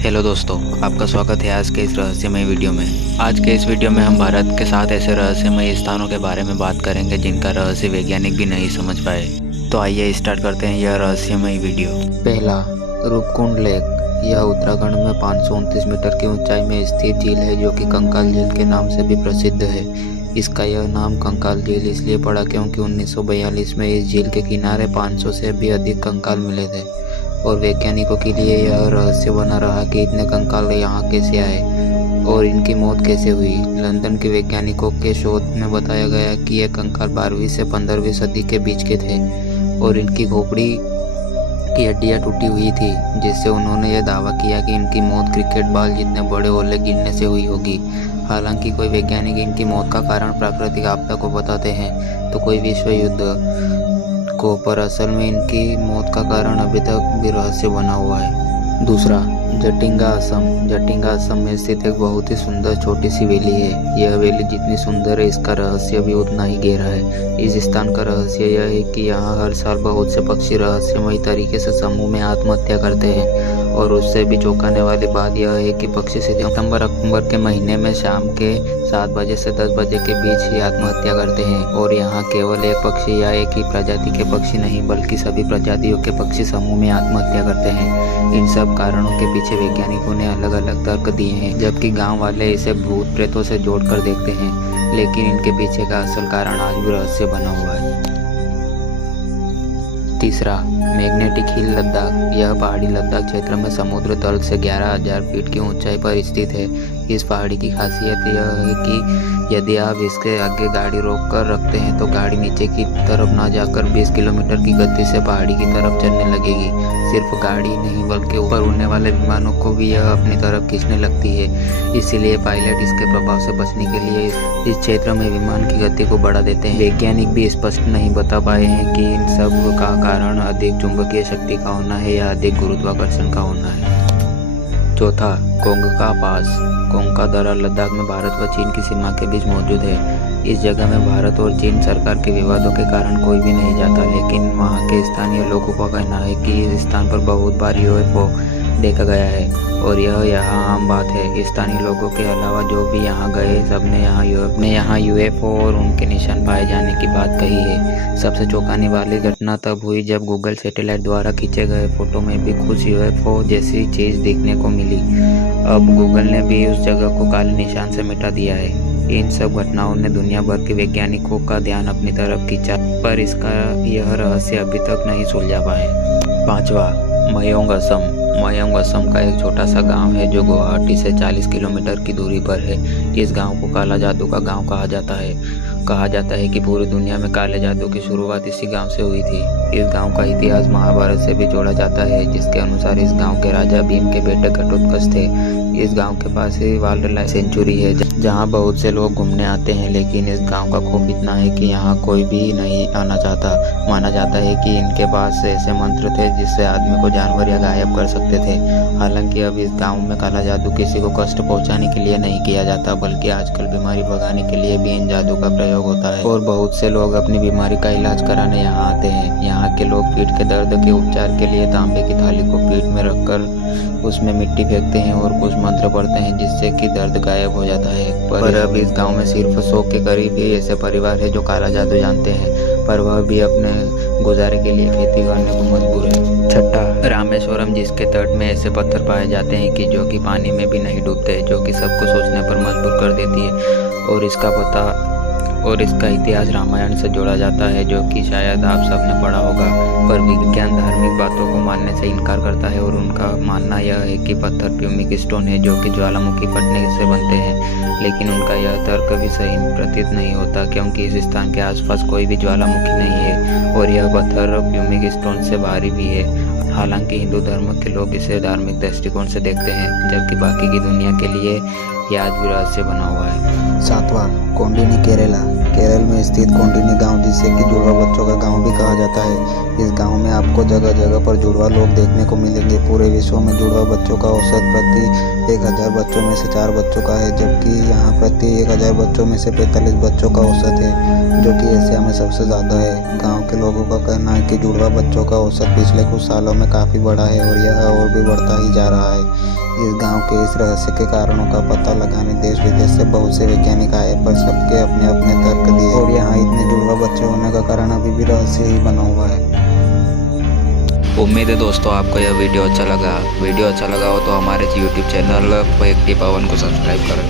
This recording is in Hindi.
हेलो दोस्तों, आपका स्वागत है आज के इस रहस्यमय वीडियो में। आज के इस वीडियो में हम भारत के 7 ऐसे रहस्यमय स्थानों के बारे में बात करेंगे जिनका रहस्य वैज्ञानिक भी नहीं समझ पाए। तो आइए स्टार्ट करते हैं यह रहस्यमय वीडियो। पहला, रूपकुंड लेक। यह उत्तराखंड में 529 मीटर की ऊंचाई में स्थित झील है जो कि कंकाल झील के नाम से भी प्रसिद्ध है। इसका यह नाम कंकाल झील इसलिए पड़ा क्योंकि 1942 में इस झील के किनारे 500 से भी अधिक कंकाल मिले थे और वैज्ञानिकों के लिए यह रहस्य बना रहा कि इतने कंकाल यहाँ कैसे आए और इनकी मौत कैसे हुई। लंदन के वैज्ञानिकों के शोध में बताया गया कि ये कंकाल 12वीं से 15वीं सदी के बीच के थे और इनकी खोपड़ी की हड्डियाँ टूटी हुई थी, जिससे उन्होंने यह दावा किया कि इनकी मौत क्रिकेट बॉल जितने बड़े ओले गिरने से हुई होगी। हालांकि कोई वैज्ञानिक इनकी मौत का कारण प्राकृतिक आपदा को बताते हैं तो कोई विश्व युद्ध को, पर असल में इनकी मौत का कारण अभी तक भी रहस्य बना हुआ है। दूसरा, जटिंगा असम। जटिंगा असम में स्थित एक बहुत ही सुंदर छोटी सी वैली है। यह वैली जितनी सुंदर है इसका रहस्य भी उतना ही गहरा है। इस स्थान का रहस्य यह है कि यहाँ हर साल बहुत से पक्षी रहस्यमय तरीके से समूह में आत्महत्या करते हैं और उससे भी चौंकाने वाली बात यह है कि पक्षी सितंबर अक्टूबर के महीने में शाम के 7 बजे से 10 बजे के बीच ही आत्महत्या करते हैं और यहाँ केवल एक पक्षी या एक ही प्रजाति के पक्षी नहीं बल्कि सभी प्रजातियों के पक्षी समूह में आत्महत्या करते हैं। इन सब कारणों के पीछे वैज्ञानिकों ने अलग अलग तर्क दिए हैं, जबकि गांव वाले इसे भूत प्रेतों से जोड़कर देखते हैं, लेकिन इनके पीछे का असल कारण आज भी रहस्य बना हुआ है। तीसरा, मैग्नेटिक हिल लद्दाख। यह पहाड़ी लद्दाख क्षेत्र में समुद्र तल से 11,000 फीट की ऊंचाई पर स्थित है। इस पहाड़ी की खासियत यह है कि यदि आप इसके आगे गाड़ी रोक कर रखते हैं तो गाड़ी नीचे की तरफ ना जाकर 20 किलोमीटर की गति से पहाड़ी की तरफ चलने लगेगी। सिर्फ गाड़ी नहीं बल्कि ऊपर उड़ने वाले विमानों को भी यह अपनी तरफ खींचने लगती है। इसीलिए पायलट इसके प्रभाव से बचने के लिए इस क्षेत्र में विमान की गति को बढ़ा देते हैं। वैज्ञानिक भी स्पष्ट नहीं बता पाए हैं कि इन सब का कारण अधिक चुंबकीय शक्ति का होना है या अधिक गुरुत्वाकर्षण का होना है। चौथा, कोंगका पास। कोंगका दर्रा लद्दाख में भारत व चीन की सीमा के बीच मौजूद है। इस जगह में भारत और चीन सरकार के विवादों के कारण कोई भी नहीं जाता, लेकिन वहाँ के स्थानीय लोगों का कहना है कि इस स्थान पर बहुत बार यूएफओ देखा गया है और यह यहाँ आम बात है। स्थानीय लोगों के अलावा जो भी यहाँ गए सबने यहाँ यूएफओ और उनके निशान पाए जाने की बात कही है। सबसे चौंकाने वाली घटना तब हुई जब गूगल सैटेलाइट द्वारा खींचे गए फोटो में भी कुछ यूएफओ जैसी चीज देखने को मिली। अब गूगल ने भी उस जगह को काले निशान से मिटा दिया है। इन सब घटनाओं ने दुनिया भर के वैज्ञानिकों का ध्यान अपनी तरफ खींचा, पर इसका यह रहस्य अभी तक नहीं सुलझा पाए। पांचवा, मयोंग असम। मयोंग असम का एक छोटा सा गांव है जो गुवाहाटी से 40 किलोमीटर की दूरी पर है। इस गांव को काला जादू का गांव कहा जाता है। कहा जाता है कि पूरी दुनिया में काले जादू की शुरुआत इसी गांव से हुई थी। इस गांव का इतिहास महाभारत से भी जोड़ा जाता है, जिसके अनुसार इस गांव के राजा भीम के बेटे घटोत्कच थे। इस गांव के पास ही वाइल्ड लाइफ सेंचुरी है जहां बहुत से लोग घूमने आते हैं, लेकिन इस गांव का खौफ इतना है कि यहां कोई भी नहीं आना चाहता। माना जाता है कि इनके पास ऐसे मंत्र थे जिससे आदमी को जानवर या गायब कर सकते थे। हालांकि अब इस गांव में काला जादू किसी को कष्ट पहुंचाने के लिए नहीं किया जाता, बल्कि आजकल बीमारी भगाने के लिए भी इन जादू का प्रयोग होता है और बहुत से लोग अपनी बीमारी का इलाज कराने यहाँ आते हैं। यहाँ के लोग पीठ के दर्द के उपचार के लिए तांबे की थाली को पीठ में रखकर उसमें मिट्टी फेंकते हैं और कुछ मंत्र पढ़ते हैं जिससे कि दर्द गायब हो जाता है। पर अब इस गांव में सिर्फ 100 के करीब ही ऐसे परिवार है जो काला जादू जानते हैं, पर वह भी अपने गुजारे के लिए खेती करने को मजबूर है। छठा, रामेश्वरम, जिसके तट में ऐसे पत्थर पाए जाते हैं कि जो कि पानी में भी नहीं डूबते, जो कि सबको सोचने पर मजबूर कर देती है और इसका इतिहास रामायण से जोड़ा जाता है, जो कि शायद आप सबने पढ़ा होगा। पर विज्ञान धार्मिक बातों को मानने से इनकार करता है और उनका मानना यह है कि पत्थर प्यूमिक स्टोन है जो कि ज्वालामुखी फटने से बनते हैं, लेकिन उनका यह तर्क भी सही प्रतीत नहीं होता क्योंकि इस स्थान के आसपास कोई भी ज्वालामुखी नहीं है और यह पत्थर प्यूमिक स्टोन से भारी भी है। हालांकि हिंदू धर्म के लोग इसे धार्मिक दृष्टिकोण से देखते हैं, जबकि बाकी की दुनिया के लिए यह आज भी रहस्य बना हुआ है। सातवां, कौंडिनी केरला। केरल में स्थित कौंडिनी गांव, जिसे कि जुड़वा बच्चों का गांव भी कहा जाता है। इस गांव में आपको जगह जगह पर जुड़वा लोग देखने को मिलेंगे। पूरे विश्व में जुड़वा बच्चों का औसत प्रति 1000 बच्चों में से 4 बच्चों का है, जबकि यहाँ प्रति 1000 बच्चों में से 45 बच्चों का औसत है, जो कि एशिया में सबसे ज़्यादा है। गाँव के लोगों का कहना है कि जुड़वा बच्चों का औसत पिछले कुछ सालों में काफ़ी बढ़ा है और यह और भी बढ़ता ही जा रहा है। इस गांव के इस रहस्य के कारणों का पता लगाने देश विदेश से बहुत से वैज्ञानिक आए, पर सबके अपने अपने तर्क दिए और यहाँ इतने जुड़वा बच्चे होने का कारण अभी भी रहस्य ही बना हुआ है। उम्मीद है दोस्तों आपको यह वीडियो अच्छा लगा हो तो हमारे YouTube चैनल एक्टिव पवन को सब्सक्राइब करें।